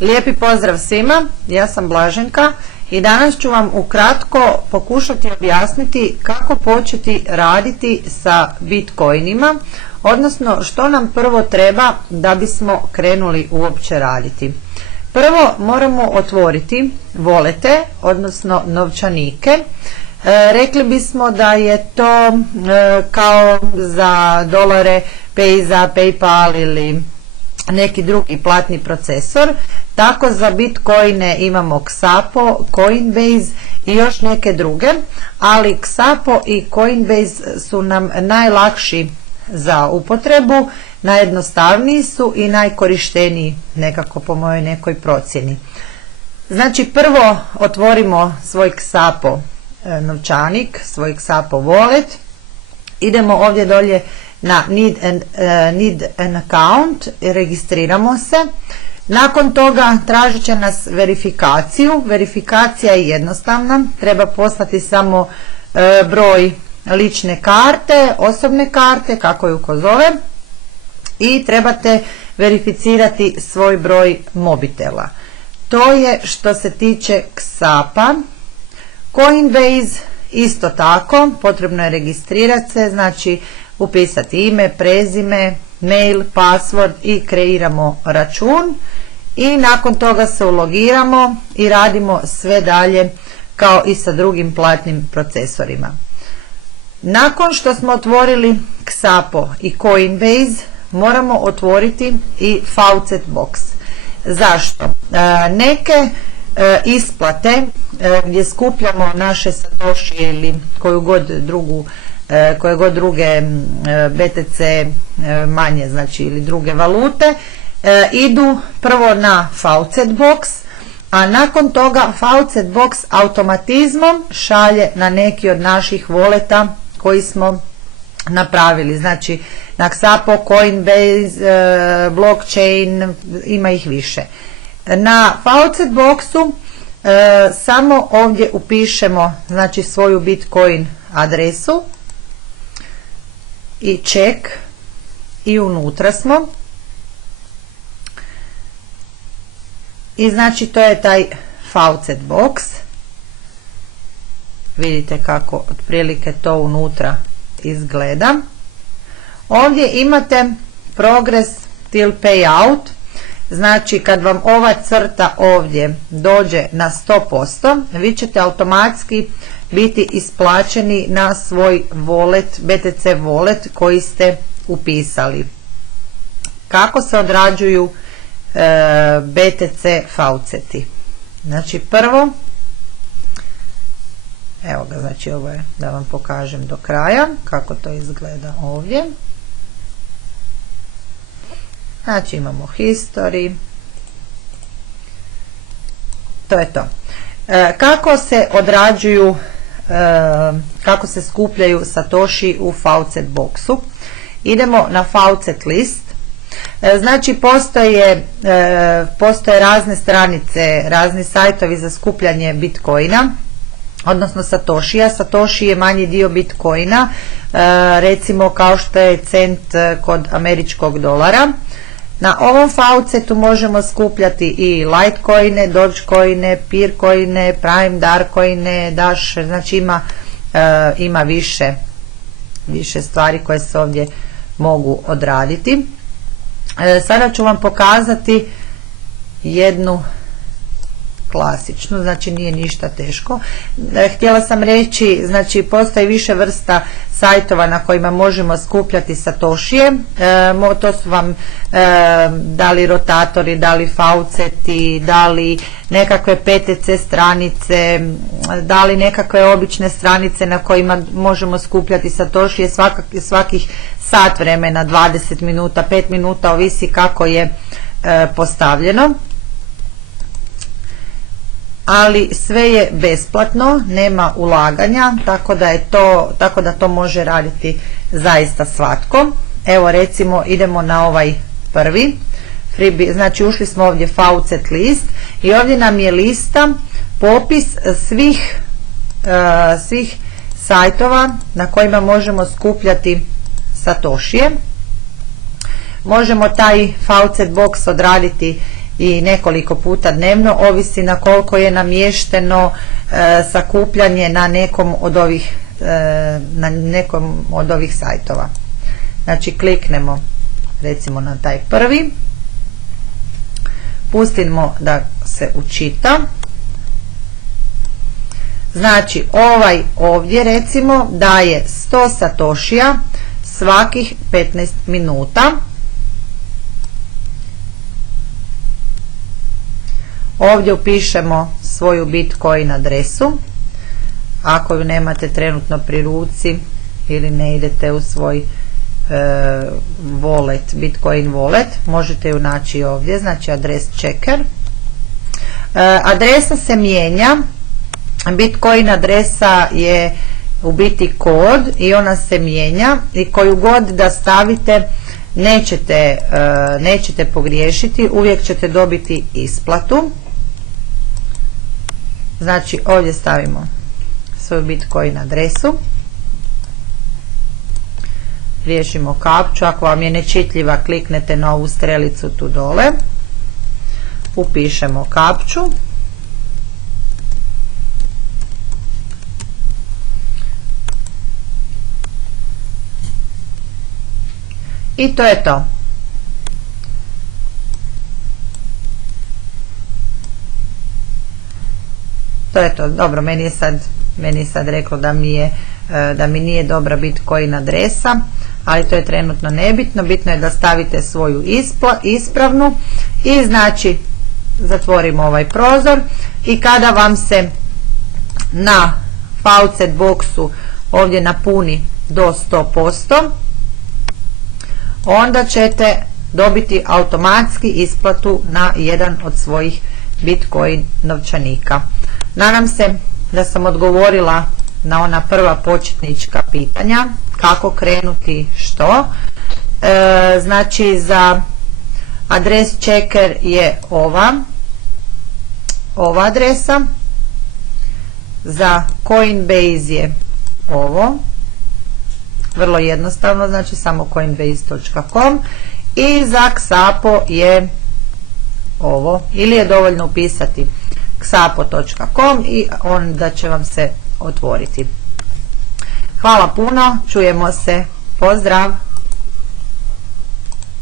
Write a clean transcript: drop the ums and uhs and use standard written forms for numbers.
Lijepi pozdrav svima, ja sam Blaženka i danas ću vam ukratko pokušati objasniti kako početi raditi sa Bitcoinima, odnosno što nam prvo treba da bismo krenuli uopće raditi. Prvo moramo otvoriti volete, odnosno novčanike. Rekli bismo da je to kao za dolare Payza, PayPal ili neki drugi platni procesor. Tako za Bitcoine imamo Xapo, Coinbase i još neke druge, ali Xapo i Coinbase su nam najlakši za upotrebu, najjednostavniji su i najkorišteniji nekako po mojoj nekoj procjeni. Znači prvo otvorimo svoj Xapo novčanik, svoj Xapo wallet, idemo ovdje dolje na need an account, registriramo se. Nakon toga tražit će nas verifikaciju. Verifikacija je jednostavna, treba poslati samo broj lične karte, osobne karte, kako ju ko zove, i trebate verificirati svoj broj mobitela. To je što se tiče Xapa. Coinbase isto tako, potrebno je registrirati se, znači upisati ime, prezime, mail, password i kreiramo račun i nakon toga se ulogiramo i radimo sve dalje kao i sa drugim platnim procesorima. Nakon što smo otvorili Xapo i Coinbase, moramo otvoriti i Faucet Box. Zašto? Neke isplate gdje skupljamo naše satoshi ili koje god druge BTC manje, znači ili druge valute, idu prvo na Faucet Box, a nakon toga Faucet Box automatizmom šalje na neki od naših voleta koji smo napravili, znači na Xapo, Coinbase, Blockchain, ima ih više. Na Faucet Boxu samo ovdje upišemo znači svoju Bitcoin adresu i check i unutra smo i znači to je taj Faucet Box. Vidite kako otprilike to unutra izgleda. Ovdje imate progress till payout, znači kad vam ova crta ovdje dođe na 100%, vi ćete automatski biti isplaćeni na svoj wallet, BTC wallet koji ste upisali. Kako se odrađuju BTC fauceti? Znači prvo, evo ga, znači ovo je da vam pokažem do kraja kako to izgleda ovdje. Znači imamo history, to je to. Kako se odrađuju, kako se skupljaju satoshi u Faucet Boxu? Idemo na Faucet list. Znači postoje razne stranice, razni sajtovi za skupljanje Bitcoina, odnosno satoshija. Satoshi je manji dio Bitcoina, recimo kao što je cent kod američkog dolara. Na ovom Faucetu možemo skupljati i Litecoine, Dogecoine, Peercoine, Prime, Darkcoine, Dash, znači ima više stvari koje se ovdje mogu odraditi. Sada ću vam pokazati jednu klasičnu, znači nije ništa teško. Htjela sam reći, znači postoji više vrsta sajtova na kojima možemo skupljati satoshije. To su vam da li rotatori, da li fauceti, da li nekakve PTC stranice, da li nekakve obične stranice na kojima možemo skupljati satoshije svakih sat vremena, 20 minuta, 5 minuta, ovisi kako je postavljeno. Ali sve je besplatno, nema ulaganja, tako da to može raditi zaista svatko. Evo recimo idemo na ovaj prvi, znači ušli smo ovdje Faucet list i ovdje nam je lista, popis svih sajtova na kojima možemo skupljati satoshije. Možemo taj Faucet Box odraditi i nekoliko puta dnevno, ovisi na koliko je namješteno sakupljanje na nekom od ovih sajtova. Znači kliknemo recimo na taj prvi, pustimo da se učita. Znači ovaj ovdje recimo daje 100 satošija svakih 15 minuta. Ovdje upišemo svoju Bitcoin adresu. Ako ju nemate trenutno pri ruci ili ne idete u svoj wallet, Bitcoin wallet, možete ju naći ovdje, znači adres checker. Adresa se mijenja. Bitcoin adresa je u biti kod i ona se mijenja i koju god da stavite nećete pogriješiti, uvijek ćete dobiti isplatu. Znači ovdje stavimo svoju Bitcoin adresu, riješimo kapču, ako vam je nečitljiva kliknete na ovu strelicu tu dole, upišemo kapču i to je to. To je to. Dobro, meni je sad reklo da mi nije dobra Bitcoin adresa, ali to je trenutno nebitno. Bitno je da stavite svoju ispravnu i znači zatvorimo ovaj prozor i kada vam se na faucet boksu ovdje napuni do 100%, onda ćete dobiti automatski isplatu na jedan od svojih Bitcoin novčanika. Nadam se da sam odgovorila na ona prva početnička pitanja, kako krenuti, što. Znači za adres checker je ova adresa, za Coinbase je ovo, vrlo jednostavno, znači samo coinbase.com, i za Xapo je ovo, ili je dovoljno upisati xapo.com i onda će vam se otvoriti. Hvala puno, čujemo se, pozdrav!